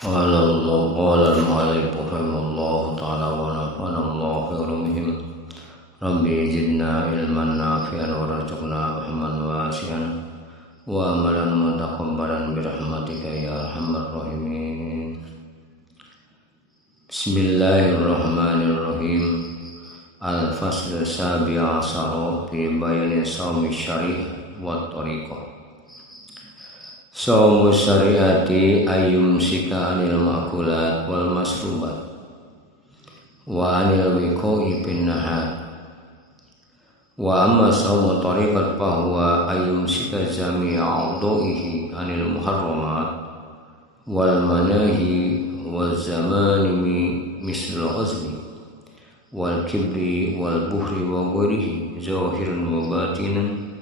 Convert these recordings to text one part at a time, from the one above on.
قال المؤلف رحمه الله تعالى ونفعنا الله بعلومهم ربي زدنا علما نافعا وارزقنا فهما واسعا وعملا متقبلا برحمتك يا ارحم الراحمين. Bismillahirrahmanirrahim. Al-faslu sabi asaro fi bayani saumi syariah wa tariqah. Saumu syariati ayyum sika anil ma'kulat wal masrubat wa anil wiqo'i bin nahar wa amma saumu tariqat fahuwa ayyum sika jami'a a'dha'ihi anil muharramat wal manahi wal zamani misl azmi wal kibri wal buhri wa ghairihi zahiran wa batinan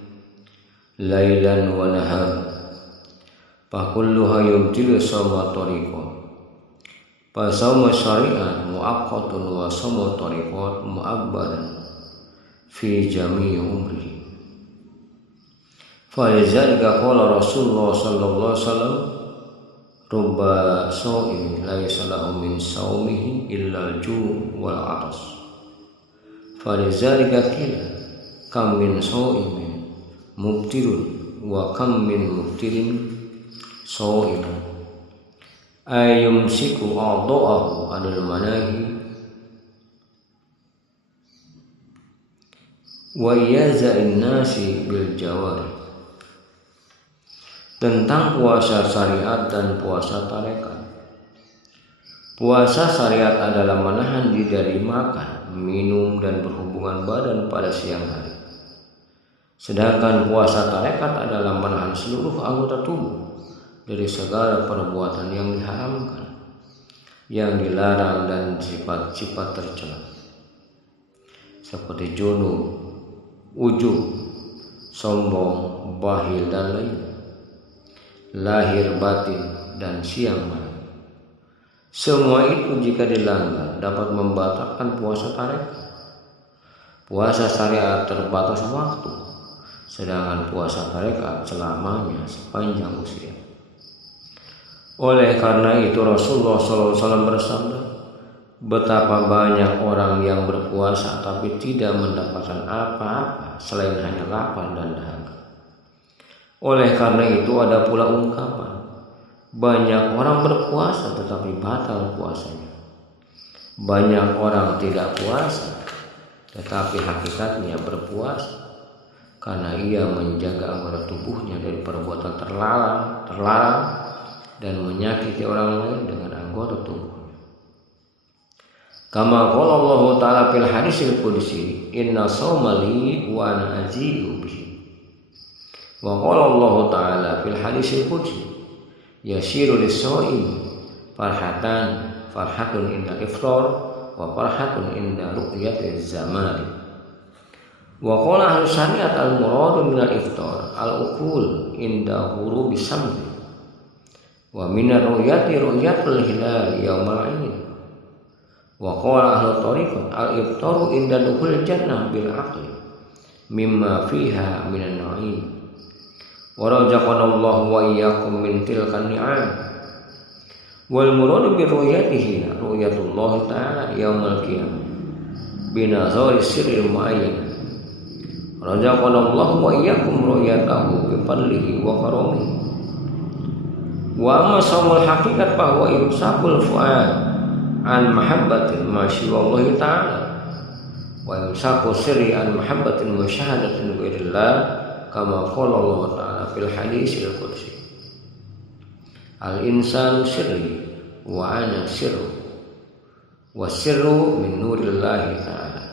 lailan wa nahar fakulluha yubtilu sawma tariqat. Fasawma syari'at mu'aqqatun wa sawma tariqat mu'abbadan fi jami'i umrihi. Falizalika qala Rasulullah sallallahu alaihi wasallam rubba sha'im laysa lahu min sawmihi illa al-ju' wal 'atas. Falizalika qila kam min sha'imin mubtirun wa kam min mubtirin sha'im ayyumsiku a'dha'ahu 'anil manahi wa yaza'in nasi bil jawari. Tentang puasa syariat dan puasa tarekat. Puasa syariat adalah menahan diri dari makan, minum dan berhubungan badan pada siang hari. Sedangkan puasa tarekat adalah menahan seluruh anggota tubuh dari segala perbuatan yang diharamkan, yang dilarang dan sifat-sifat tercela seperti junub, ujub, sombong, bakhil dan lainnya, lahir batin dan siang malam. Semua itu jika dilanggar dapat membatalkan puasa tarekat. Puasa syariat terbatas waktu, sedangkan puasa tarekat selamanya sepanjang usia. Oleh karena itu Rasulullah SAW bersabda, betapa banyak orang yang berpuasa tapi tidak mendapatkan apa-apa selain hanya lapar dan dahaga. Oleh karena itu ada pula ungkapan, banyak orang berpuasa tetapi batal puasanya. Banyak orang tidak puasa tetapi hakikatnya berpuasa karena ia menjaga anggota tubuhnya dari perbuatan terlarang dan menyakiti orang lain dengan anggota tubuhnya. Kama qala Allah Ta'ala fil hadisil qudsi, inna shauma li wa ana azi'u bihi. Wa qala Allah Ta'ala fil hadisil qudsi, yasiru lis-shaim farhatun inda iftar wa farhatun inda ru'yatiz zamani. Wa qala ahlus syariat al-muradu minal iftar al-ukul inda ghurubi syamsi wa minar ru'yati ru'yatul hilal yaumal 'aid. Wa qala ahlu tariqat al-iftaru inda dukhul jannah bil aqli mimma fiha minan na'im. Wa razaqana Allah wa iyyakum min tilkan ni'am. Wal muradu bi ru'yatihi ru'yatullah ta'ala yaumal qiyamah binazari sirril mu'ayyan. Razaqana Allah wa iyyakum ru'yatahu bi fadlihi wa karamihi. Wa amma saumul haqiqat bahwa imsakul fu'ad an mahabbatin ma siwallahi ta'ala wa imsaku sirri an mahabbatin musyahadatin ghairillah kama qala Allah ta'ala fil hadisil qudsi, al insanu sirri wa ana sirru wa sirru min nurillahi ta'ala.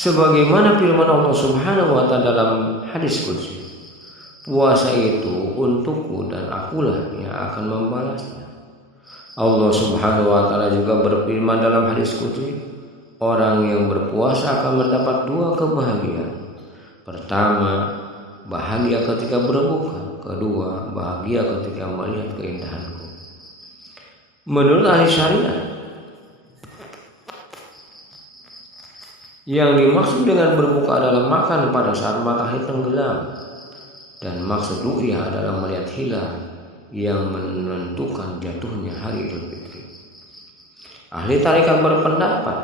Sebagaimana firman Allah Subhanahu wa ta'ala dalam hadis qudsi, puasa itu untukku dan akulah yang akan membalasnya. Allah Subhanahu wa ta'ala juga berfirman dalam hadis qudsi, orang yang berpuasa akan mendapat dua kebahagiaan. Pertama, bahagia ketika berbuka. Kedua, bahagia ketika melihat keindahanku. Menurut ahli syariat, yang dimaksud dengan berbuka adalah makan pada saat matahari tenggelam Dan maksud ru'yah adalah melihat hilal yang menentukan jatuhnya hari Idul Fitri. Ahli tarekat berpendapat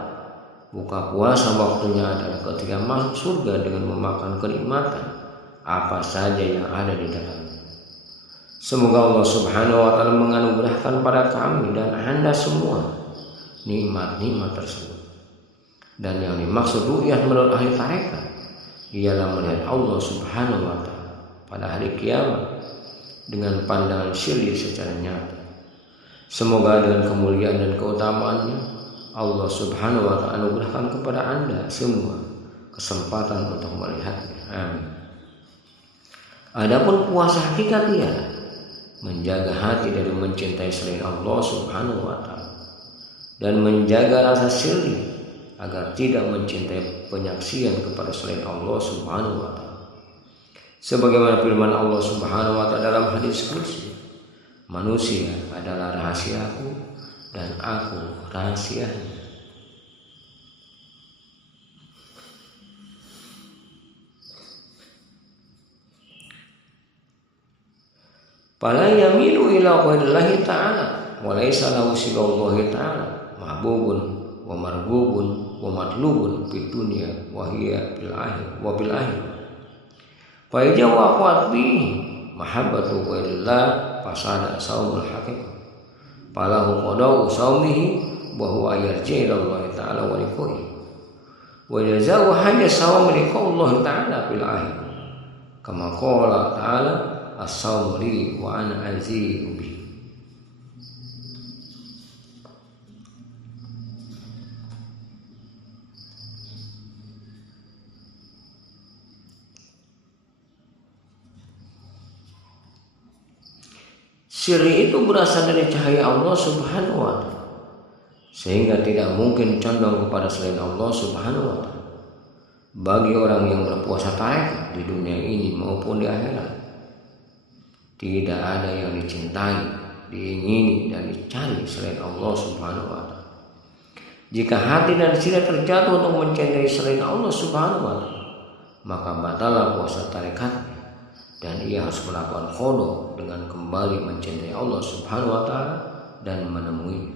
buka puasa waktunya adalah ketika masuk surga dengan memakan kenikmatan apa saja yang ada di dalamnya. Semoga Allah Subhanahu wa taala menganugerahkan pada kami dan Anda semua nikmat-nikmat tersebut. Dan yang dimaksud ru'yah menurut ahli tarekat ialah melihat Allah Subhanahu wa taala pada hari kiamat dengan pandangan syirih secara nyata. Semoga dengan kemuliaan dan keutamaannya Allah Subhanahu wa taala anugerahkan kepada Anda semua kesempatan untuk melihatnya. Amin. Adapun puasa hakikat ialah menjaga hati dari mencintai selain Allah Subhanahu wa taala dan menjaga rasa syirih agar tidak mencintai penyaksian kepada selain Allah Subhanahu wa taala. Sebagaimana firman Allah Subhanahu wa taala dalam hadis qudsi, manusia adalah rahasiaku dan aku rahasianya. Fala yamilu ila ghairillahi ta'ala wa laysa lahu siwallahi ta'ala mahbubun wa marghubun wa matlubun fid dunya wa hiya bil akhir. Fa idza waqa'at bi mahabbatu ghairillah fasada saumul haqiqah. Falahu qada'u saumihi wa huwa yarji' ila Allah ta'ala wa liqa'i. Wa jazaa'u hajja saum liqa Allah ta'ala fil akhir. Kama qala ta'ala as-saumu li wa ana azi'u bi. Syirih itu berasal dari cahaya Allah Subhanahu wa taala, sehingga tidak mungkin condong kepada selain Allah Subhanahu wa taala. Bagi orang yang berpuasa tarekat di dunia ini maupun di akhirat, tidak ada yang dicintai, diingini dan dicari selain Allah Subhanahu wa taala. Jika hati dan sirah terjatuh untuk mencintai selain Allah Subhanahu wa taala, maka batallah puasa tarekatnya dan ia harus melakukan qada dengan kembali mencintai Allah Subhanahu wa taala dan menemuinya.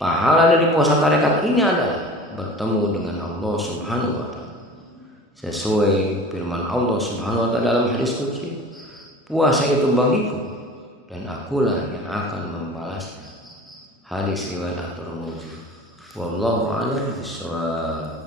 Pahala dari puasa tarekat ini adalah bertemu dengan Allah Subhanahu wa taala. Sesuai firman Allah Subhanahu wa taala dalam hadis qudsi, puasa itu bagiku dan akulah yang akan membalasnya. Hadis riwayat At-Tirmidzi. Wallahu a'lam bishawab.